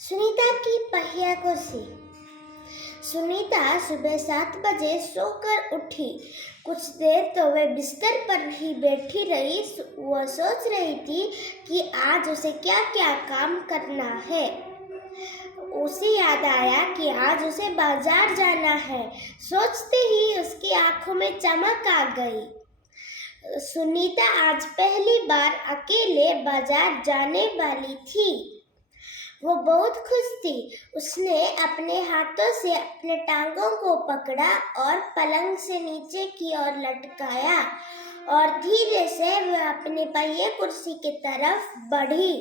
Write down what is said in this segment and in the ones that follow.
सुनीता की पहिया कुर्सी। सुनीता सुबह 7 बजे सोकर उठी। कुछ देर तो वह बिस्तर पर ही बैठी रही। वह सोच रही थी कि आज उसे क्या क्या काम करना है। उसे याद आया कि आज उसे बाजार जाना है। सोचते ही उसकी आंखों में चमक आ गई। सुनीता आज पहली बार अकेले बाजार जाने वाली थी। वो बहुत खुश थी। उसने अपने हाथों से अपने टांगों को पकड़ा और पलंग से नीचे की ओर लटकाया और धीरे से वह अपने पहिए कुर्सी की तरफ बढ़ी।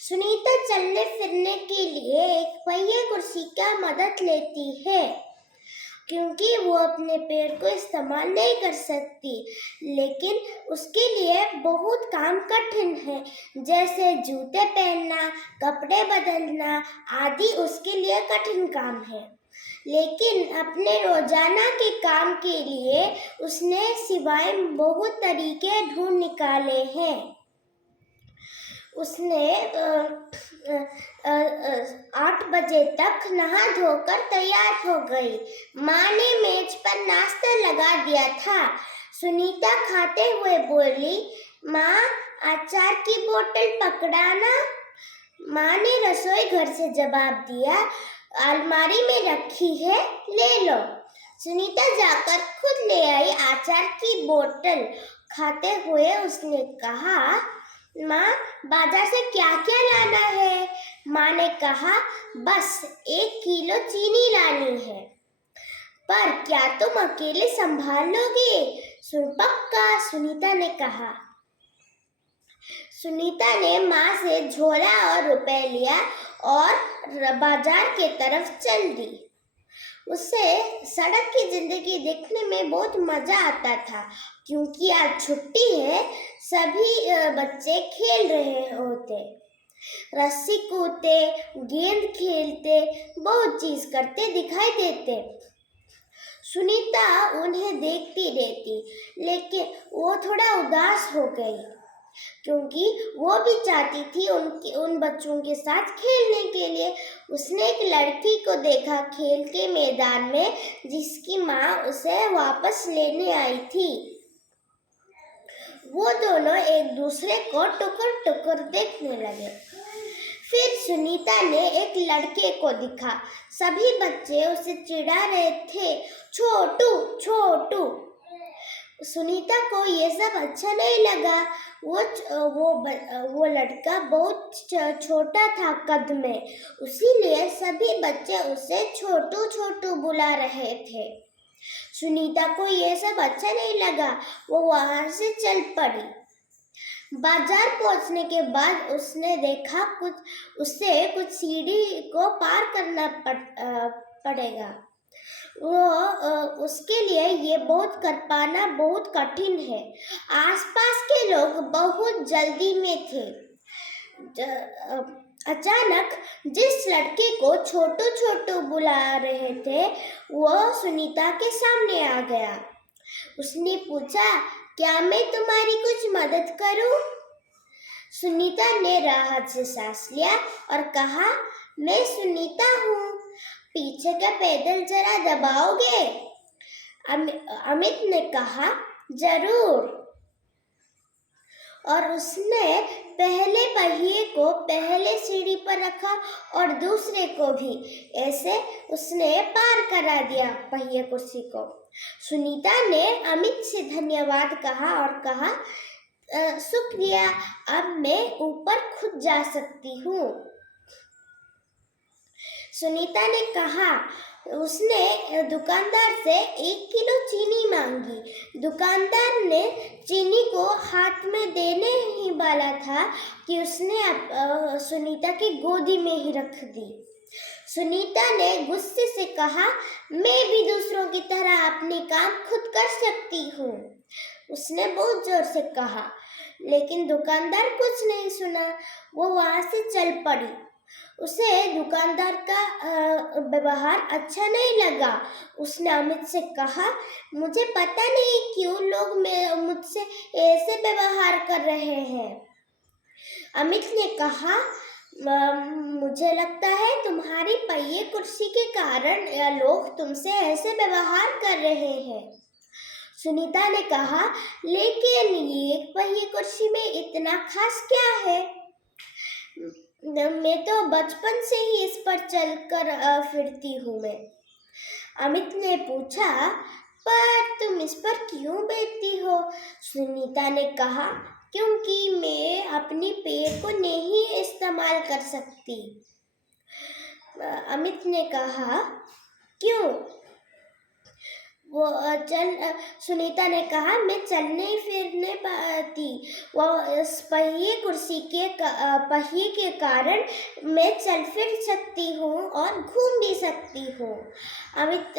सुनीता चलने फिरने के लिए एक पहिए कुर्सी का मदद लेती है क्योंकि वो अपने पैर को इस्तेमाल नहीं कर सकती, लेकिन उसके लिए बहुत काम कठिन है, जैसे जूते पहनना, कपड़े बदलना आदि उसके लिए कठिन काम है। लेकिन अपने रोजाना के काम के लिए उसने सिवाय बहुत तरीके ढूंढ निकाले हैं। उसने 8 बजे तक नहा धोकर तैयार हो गई। माँ ने मेज पर नाश्ता लगा दिया था। सुनीता खाते हुए बोली, माँ अचार की बोतल पकड़ाना। माँ ने रसोई घर से जवाब दिया, अलमारी में रखी है, ले लो। सुनीता जाकर खुद ले आई अचार की बोतल। खाते हुए उसने कहा, माँ बाजार से क्या क्या लाना है? माँ ने कहा, बस 1 किलो चीनी लानी है। पर क्या तुम अकेले संभाल लोगे? पक्का, सुनीता ने कहा। सुनीता ने माँ से झोला और रुपए लिया और बाजार के तरफ चल दी। उसे सड़क की जिंदगी देखने में बहुत मजा आता था क्योंकि आज छुट्टी है। सभी बच्चे खेल रहे होते, रस्सी कूदते, गेंद खेलते, बहुत चीज करते दिखाई देते। सुनीता उन्हें देखती रहती, लेकिन वो थोड़ा उदास हो गई क्योंकि वो भी चाहती थी उन बच्चों के साथ खेलने के लिए। उसने एक लड़की को देखा खेल के मैदान में, जिसकी माँ उसे वापस लेने आई थी। वो दोनों एक दूसरे को टुकर टुकर देखने लगे। फिर सुनीता ने एक लड़के को दिखा। सभी बच्चे उसे चिढ़ा रहे थे, छोटू छोटू। सुनीता को ये सब अच्छा नहीं लगा। वो लड़का बहुत छोटा था कद में, इसीलिए सभी बच्चे उसे छोटू छोटू बुला रहे थे। सुनीता को ये सब अच्छा नहीं लगा। वो वहां से चल पड़ी। बाजार पहुंचने के बाद उसने देखा उसे कुछ सीढ़ी को पार करना पड़ेगा। उसके लिए ये कर पाना बहुत कठिन है। आसपास के लोग बहुत जल्दी में थे। अचानक जिस लड़के को छोटू छोटू बुला रहे थे, वो सुनीता के सामने आ गया। उसने पूछा, क्या मैं तुम्हारी कुछ मदद करूं? सुनीता ने राहत से सांस लिया और कहा, मैं सुनीता हूँ, पीछे का पैदल जरा दबाओगे? अमित ने कहा, जरूर। और उसने पहले पहिए को पहले सीढ़ी पर रखा और दूसरे को भी। ऐसे उसने पार करा दिया पहिए कुर्सी को। सुनीता ने अमित से धन्यवाद कहा और कहा, शुक्रिया, अब मैं ऊपर खुद जा सकती हूँ। सुनीता ने कहा, उसने दुकानदार से 1 किलो चीनी मांगी। दुकानदार ने चीनी को हाथ में देने ही वाला था कि उसने सुनीता की गोदी में ही रख दी। सुनीता ने गुस्से से कहा, मैं भी दूसरों की तरह अपने काम खुद कर सकती हूँ। उसने बहुत जोर से कहा, लेकिन दुकानदार कुछ नहीं सुना। वो वहां से चल पड़ी। उसे दुकानदार का व्यवहार अच्छा नहीं लगा। उसने अमित से कहा, मुझे पता नहीं क्यों लोग मुझसे ऐसे व्यवहार कर रहे हैं। अमित ने कहा, मुझे लगता है तुम्हारी पहिए कुर्सी के कारण लोग तुमसे ऐसे व्यवहार कर रहे हैं। सुनीता ने कहा, लेकिन ये पहिए कुर्सी में इतना खास क्या है? मैं तो बचपन से ही इस पर चलकर फिरती हूँ मैं। अमित ने पूछा, पर तुम इस पर क्यों बैठती हो? सुनीता ने कहा, क्योंकि मैं अपनी पैर को नहीं इस्तेमाल कर सकती। अमित ने कहा, क्यों? सुनीता ने कहा, मैं चलने फिरने पाती, वो इस पहिए कुर्सी के पहिए के कारण मैं चल फिर सकती हूँ और घूम भी सकती हूँ। अमित,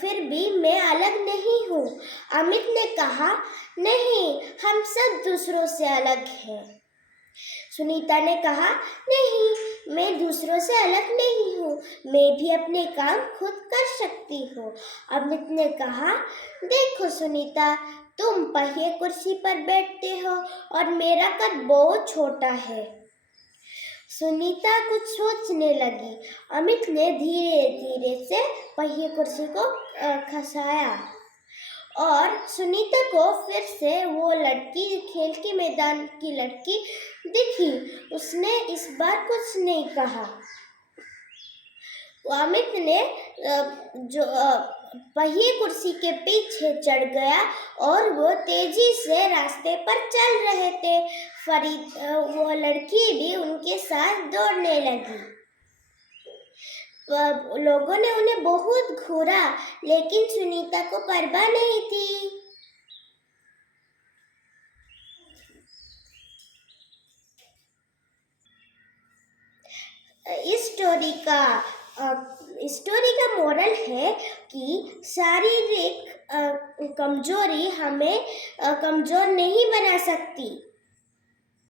फिर भी मैं अलग नहीं हूँ। अमित ने कहा, नहीं, हम सब दूसरों से अलग हैं। सुनीता ने कहा, नहीं, मैं दूसरों से अलग नहीं हूँ, मैं भी अपने काम खुद कर सकती हूँ। अमित ने कहा, देखो सुनीता, तुम पहिए कुर्सी पर बैठते हो और मेरा कद बहुत छोटा है। सुनीता कुछ सोचने लगी। अमित ने धीरे धीरे से पहिए कुर्सी को खसाया और सुनीता को फिर से वो लड़की, खेल के मैदान की लड़की दिखी। उसने इस बार कुछ नहीं कहा। अमित ने पहिए कुर्सी के पीछे चढ़ गया और वो तेजी से रास्ते पर चल रहे थे। वो लड़की भी उनके साथ दौड़ने लगी। लोगों ने उन्हें बहुत घूरा, लेकिन सुनीता को परवाह नहीं थी। इस स्टोरी का मोरल है कि शारीरिक कमजोरी हमें कमजोर नहीं बना सकती।